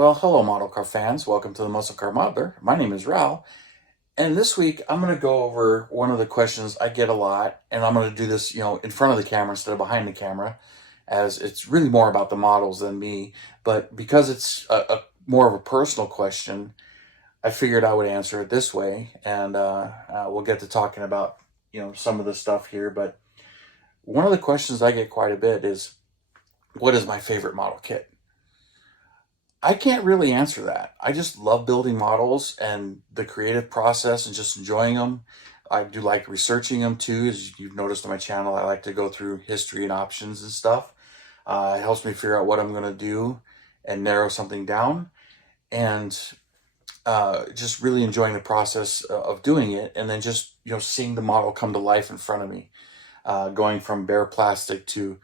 Well, hello, model car fans. Welcome to the Muscle Car Modeler. My name is Ral, and this week I'm going to go over one of the questions I get a lot, and I'm going to do this, in front of the camera instead of behind the camera, as it's really more about the models than me. But because it's a more of a personal question, I figured I would answer it this way, and we'll get to talking about, some of the stuff here. But one of the questions I get quite a bit is, what is my favorite model kit? I can't really answer that. I just love building models and the creative process and just enjoying them. I do like researching them too. As you've noticed on my channel, I like to go through history and options and stuff. It helps me figure out what I'm going to do and narrow something down. And just really enjoying the process of doing it. And then just, seeing the model come to life in front of me, going from bare plastic to,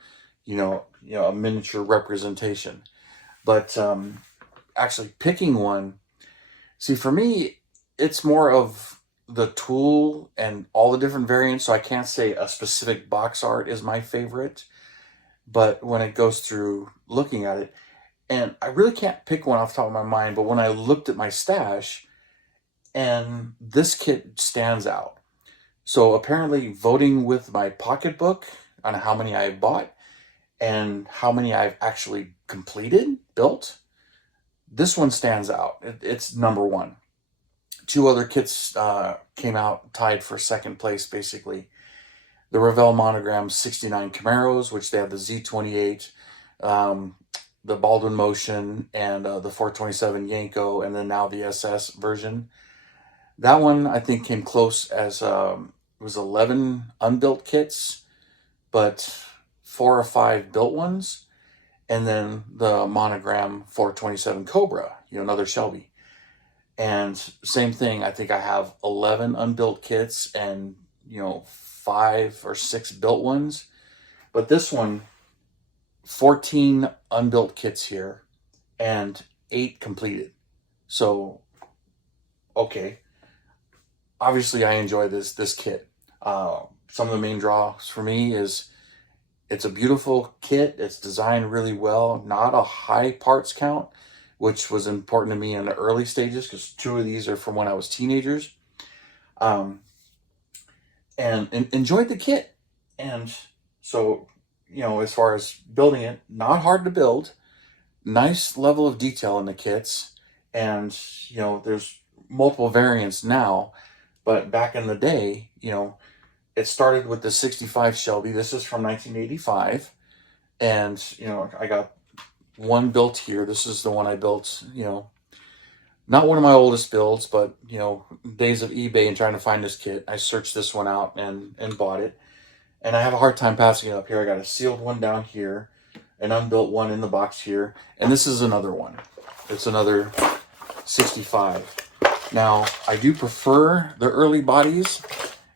a miniature representation. But actually picking one, see, for me, it's more of the tool and all the different variants. So I can't say a specific box art is my favorite, but when it goes through looking at it, and I really can't pick one off the top of my mind, but when I looked at my stash, and this kit stands out. So apparently voting with my pocketbook on how many I bought and how many I've actually completed, built, this one stands out. It's number one. Two other kits came out tied for second place, basically. The Revell Monogram 69 Camaros, which they have the Z28, the Baldwin Motion, and the 427 Yanko, and then now the SS version. That one, I think, came close as it was 11 unbuilt kits, but 4 or 5 built ones. And then the Monogram 427 Cobra, another Shelby. And same thing, I think I have 11 unbuilt kits and, 5 or 6 built ones. But this one, 14 unbuilt kits here and 8 completed. So, okay. Obviously, I enjoy this kit. Some of the main draws for me is it's a beautiful kit. It's designed really well. Not a high parts count, which was important to me in the early stages because 2 of these are from when I was teenagers. And enjoyed the kit. And so, as far as building it, not hard to build. Nice level of detail in the kits. And, there's multiple variants now. But back in the day, it started with the 65 Shelby. This is from 1985. And, I got one built here. This is the one I built, not one of my oldest builds, but, days of eBay and trying to find this kit. I searched this one out and bought it. And I have a hard time passing it up here. I got a sealed one down here, an unbuilt one in the box here. And this is another one. It's another 65. Now, I do prefer the early bodies,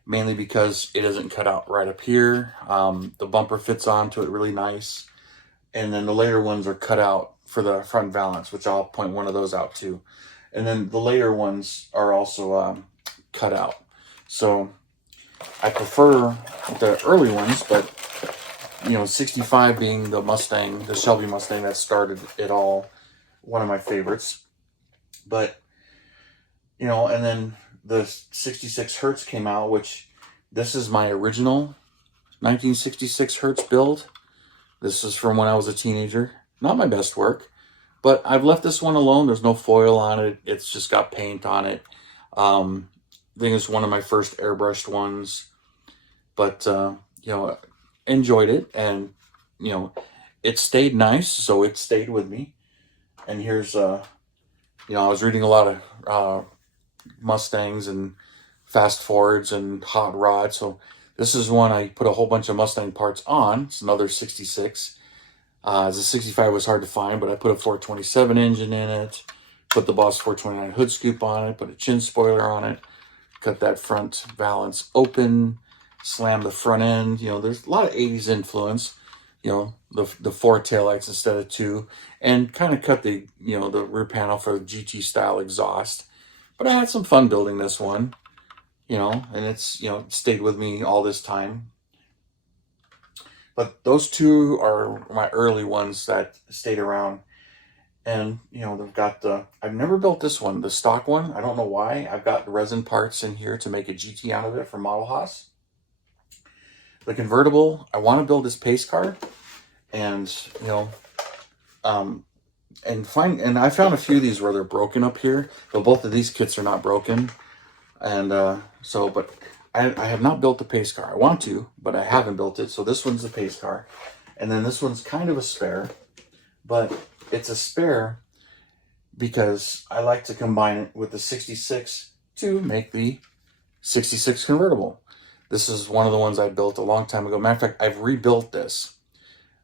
mainly because it isn't cut out right up here. The bumper fits onto it really nice. And then the later ones are cut out for the front valance, which I'll point one of those out too. And then the later ones are also cut out. So I prefer the early ones, but 65 being the Mustang, the Shelby Mustang that started it all, one of my favorites. But and then the 66 Hertz came out, which this is my original 1966 Hertz build. This is from when I was a teenager. Not my best work, but I've left this one alone. There's no foil on it. It's just got paint on it. I think it's one of my first airbrushed ones, but, enjoyed it. And, it stayed nice, so it stayed with me. And here's, I was reading a lot of Mustangs and Fast Fords and Hot Rods. So this is one I put a whole bunch of Mustang parts on. It's another 66. The 65 was hard to find, but I put a 427 engine in it, put the Boss 429 hood scoop on it, put a chin spoiler on it, cut that front valance open, slam the front end. There's a lot of 80s influence, the 4 taillights instead of 2, and kind of cut the, the rear panel for the GT style exhaust. But I had some fun building this one, and it's, stayed with me all this time. But those 2 are my early ones that stayed around. And, you know, they've got the, I've never built this one, the stock one. I don't know why. I've got resin parts in here to make a GT out of it from Model Haas. The convertible, I want to build this pace car. And, you know, and I found a few of these where they're broken up here. But both of these kits are not broken. And but I have not built the pace car. I want to, but I haven't built it. So this one's the pace car. And then this one's kind of a spare. But it's a spare because I like to combine it with the 66 to make the 66 convertible. This is one of the ones I built a long time ago. Matter of fact, I've rebuilt this.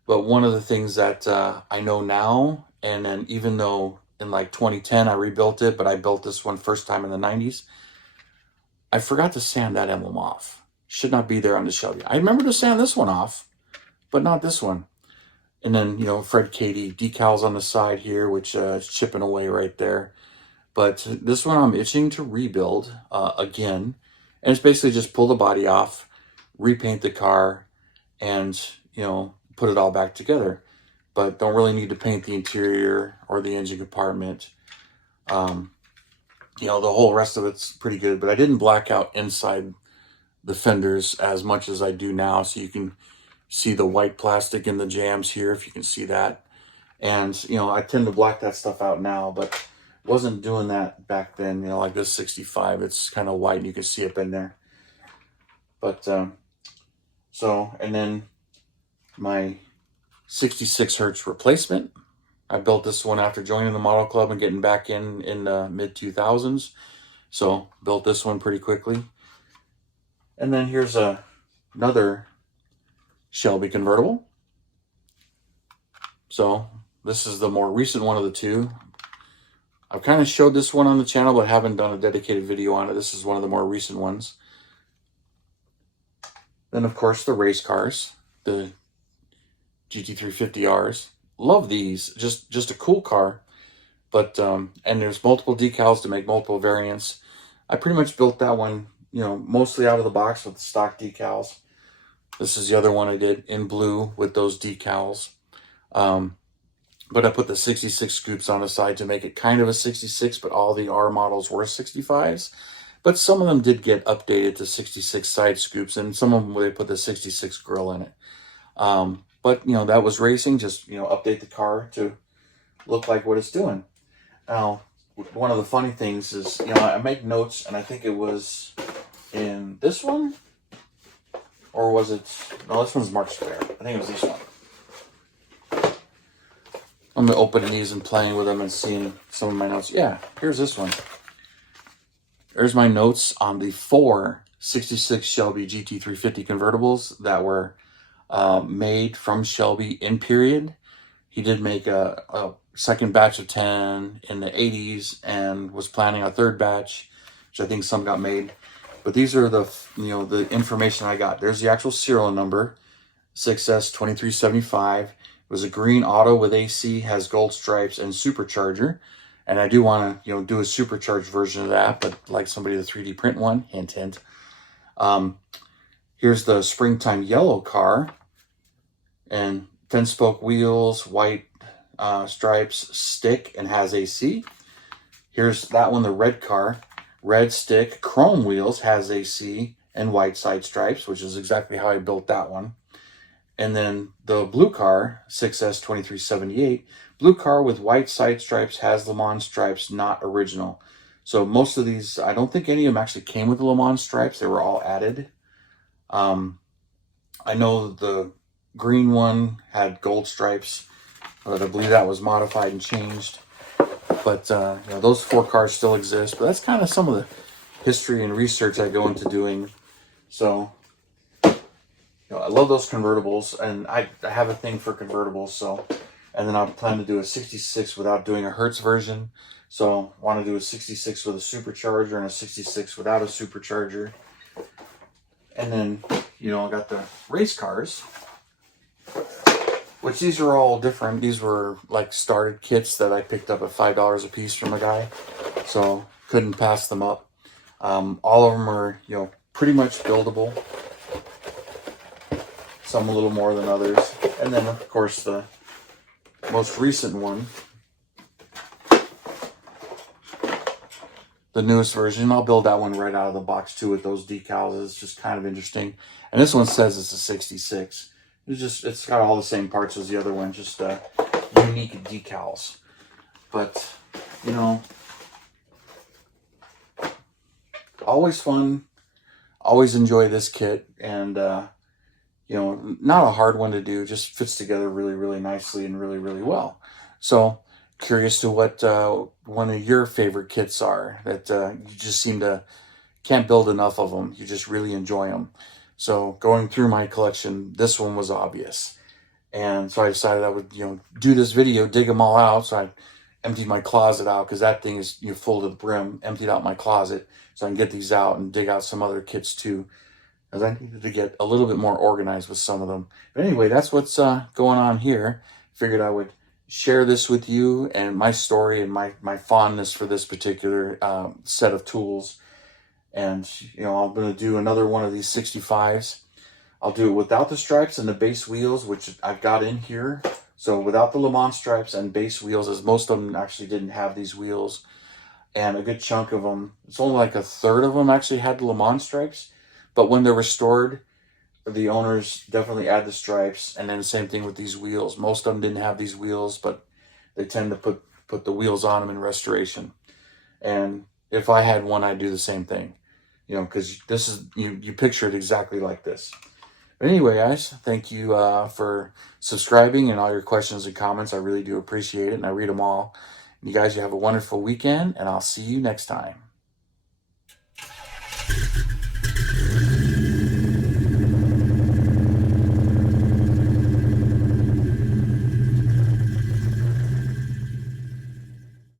But one of the things that I know now, and then even though in like 2010 I rebuilt it, but I built this one first time in the 90s, I forgot to sand that emblem off. Should not be there on the Shelby. I remember to sand this one off, but not this one. And then, you know, Fred Katie decals on the side here, which is chipping away right there. But this one I'm itching to rebuild again. And it's basically just pull the body off, repaint the car, and, you know, put it all back together. But don't really need to paint the interior or the engine compartment. You know, the whole rest of it's pretty good. But I didn't black out inside the fenders as much as I do now. So you can see the white plastic in the jams here, if you can see that. And, you know, I tend to black that stuff out now, but wasn't doing that back then. You know, like this 65, it's kind of white and you can see it in there. But, so, and then my 66 hertz replacement. I built this one after joining the model club and getting back in the mid 2000s. So built this one pretty quickly. And then here's another Shelby convertible. So this is the more recent one of the two. I've kind of showed this one on the channel, but haven't done a dedicated video on it. This is one of the more recent ones. Then, of course, the race cars, the GT350Rs. Love these. Just a cool car. But, and there's multiple decals to make multiple variants. I pretty much built that one, you know, mostly out of the box with the stock decals. This is the other one I did in blue with those decals. But I put the 66 scoops on the side to make it kind of a 66, but all the R models were 65s. But some of them did get updated to 66 side scoops, and some of them they put the 66 grill in it. But, you know, that was racing, just, you know, update the car to look like what it's doing. Now, one of the funny things is, you know, I make notes, and I think it was in this one, or was it, no, this one's March Square. I think it was this one. I'm going to open these and playing with them and seeing some of my notes. Yeah, here's this one. There's my notes on the 4 66 Shelby GT350 convertibles that were made from Shelby in period. He did make a second batch of 10 in the 80s and was planning a third batch, which I think some got made. But these are the, you know, the information I got. There's the actual serial number, 6S2375. It was a green auto with AC, has gold stripes and supercharger. And I do want to, you know, do a supercharged version of that, but like somebody to 3D print one, hint, hint. Here's the springtime yellow car, and 10-spoke wheels, white stripes, stick, and has AC. Here's that one, the red car, red stick, chrome wheels, has AC, and white side stripes, which is exactly how I built that one. And then the blue car, 6S2378, blue car with white side stripes, has Le Mans stripes, not original. So most of these, I don't think any of them actually came with the Le Mans stripes. They were all added. I know the green one had gold stripes, but I believe that was modified and changed. But you know, those 4 cars still exist. But that's kind of some of the history and research I go into doing. So, you know, I love those convertibles, and I have a thing for convertibles. So, and then I plan to do a 66 without doing a Hertz version. So, I want to do a 66 with a supercharger and a 66 without a supercharger. And then, you know, I got the race cars, which these are all different. These were like started kits that I picked up at $5 a piece from a guy. So, couldn't pass them up. All of them are, you know, pretty much buildable. Some a little more than others. And then, of course, the most recent one the newest version. I'll build that one right out of the box too with those decals. It's just kind of interesting. And this one says it's a 66. It's got all the same parts as the other one, just unique decals. But, you know, always fun. Always enjoy this kit. And, you know, not a hard one to do. Just fits together really, really nicely and really, really well. So, curious to what one of your favorite kits are that you just can't build enough of them. You just really enjoy them. So going through my collection, this one was obvious. And so I decided I would, do this video, dig them all out. So I emptied my closet out because that thing is full to the brim. Emptied out my closet so I can get these out and dig out some other kits too, as I needed to get a little bit more organized with some of them. But anyway, that's what's going on here. Figured I would share this with you and my story and my fondness for this particular set of tools. And, I'm going to do another one of these 65s. I'll do it without the stripes and the base wheels, which I've got in here. So without the Le Mans stripes and base wheels, as most of them actually didn't have these wheels. And a good chunk of them, it's only like a third of them actually had the Le Mans stripes. But when they're restored, the owners definitely add the stripes. And then the same thing with these wheels. Most of them didn't have these wheels, but they tend to put the wheels on them in restoration. And if I had one, I'd do the same thing. Because this is, you picture it exactly like this. But anyway, guys, thank you for subscribing and all your questions and comments. I really do appreciate it, and I read them all. You guys, you have a wonderful weekend, and I'll see you next time.